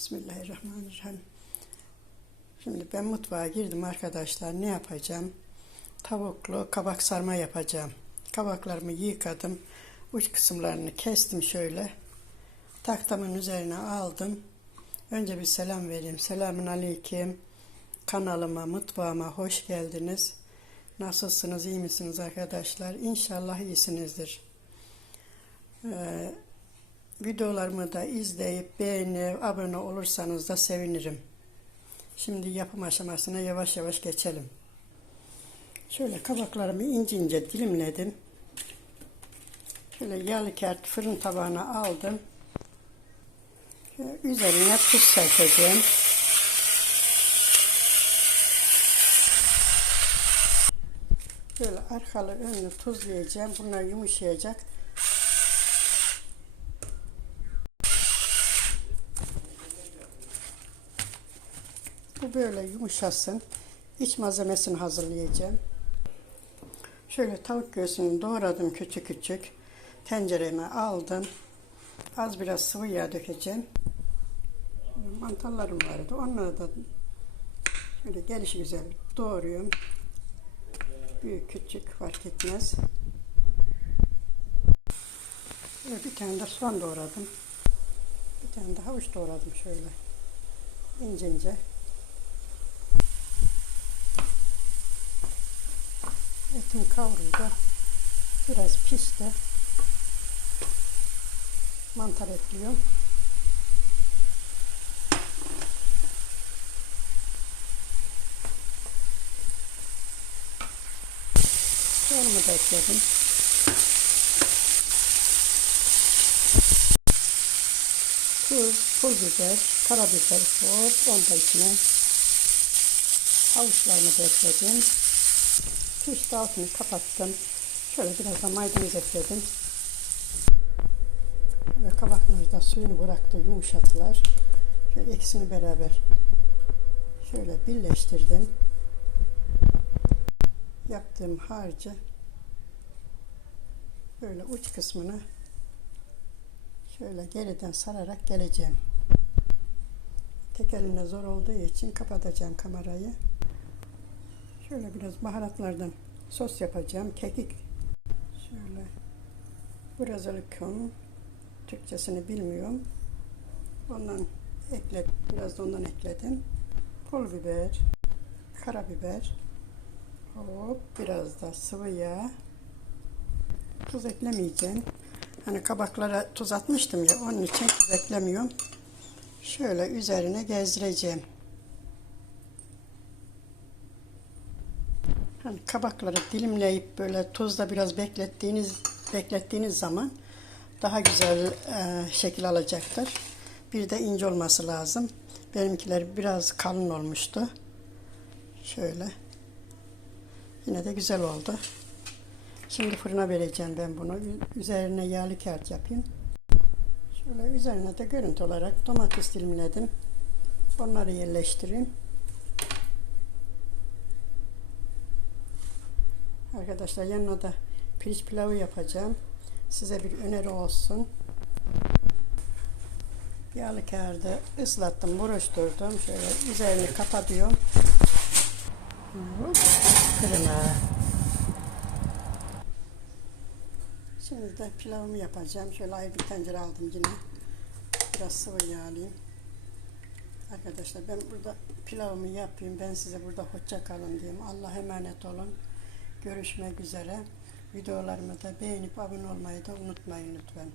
Bismillahirrahmanirrahim. Şimdi ben mutfağa girdim arkadaşlar. Ne yapacağım? Tavuklu kabak sarma yapacağım. Kabaklarımı yıkadım. Uç kısımlarını kestim şöyle. Taktamın üzerine aldım. Önce bir selam vereyim. Selamun aleyküm. Kanalıma, mutfağıma hoş geldiniz. Nasılsınız, iyi misiniz arkadaşlar? İnşallah iyisinizdir. Ee, Videolarımı da izleyip beğenip abone olursanız da sevinirim. Şimdi yapım aşamasına yavaş yavaş geçelim. Şöyle kabaklarımı ince ince dilimledim. Şöyle yağlı kağıt fırın tabağına aldım. Üzerine tuz serpeceğim. Şöyle arkalı önlü tuzlayacağım. Bunlar yumuşayacak. Bu böyle yumuşasın. İç malzemesini hazırlayacağım. Şöyle tavuk göğsünü doğradım küçük küçük. Tencereme aldım. Az biraz sıvı yağ dökeceğim. Mantarlarım vardı. Onları da şöyle gelişi güzel doğruyorum. Büyük küçük fark etmez. Şöyle bir tane de soğan doğradım. Bir tane de havuç doğradım şöyle. ince ince. Etim kavruldu. Biraz pişti. Mantar ekliyorum. Soğanımı da ekledim. Tuz, pul biber, karabiber, hop, onu da içine havuçlarını da ekledim. Pişti altını kapattım. Şöyle biraz da maydanoz ekledim. Ve kabaklar da suyunu bıraktı, yumuşatılar. Şöyle ikisini beraber şöyle birleştirdim. Yaptığım harcı böyle uç kısmını şöyle geriden sararak geleceğim. Tek elimle zor olduğu için kapatacağım kamerayı. Şöyle biraz baharatlardan sos yapacağım. Kekik. Şöyle. Burazalıkım. Türkçesini bilmiyorum. Ondan ekle, biraz da ondan ekledim. Pul biber, karabiber, hop biraz da sıvı yağ. Tuz eklemeyeceğim. Hani kabaklara tuz atmıştım ya onun için tuz eklemiyorum. Şöyle üzerine gezdireceğim. Hani kabakları dilimleyip böyle tuzla biraz beklettiğiniz beklettiğiniz zaman daha güzel e, şekil alacaktır. Bir de ince olması lazım. Benimkiler biraz kalın olmuştu. Şöyle. Yine de güzel oldu. Şimdi fırına vereceğim ben bunu. Üzerine yağlı kağıt yapayım. Şöyle üzerine de görüntü olarak domates dilimledim. Onları yerleştireyim. Arkadaşlar yanına da pirinç pilavı yapacağım. Size bir öneri olsun. Yağlı kağıdı ıslattım, buruşturdum. Şöyle üzerini kapatıyorum. Fırına. Şimdi de pilavımı yapacağım. Şöyle ayrı bir tencere aldım yine. Biraz sıvı yağ alayım. Arkadaşlar ben burada pilavımı yapayım. Ben size burada hoşça kalın diyeyim. Allah emanet olun. Görüşmek üzere. Videolarımı da beğenip abone olmayı da unutmayın lütfen.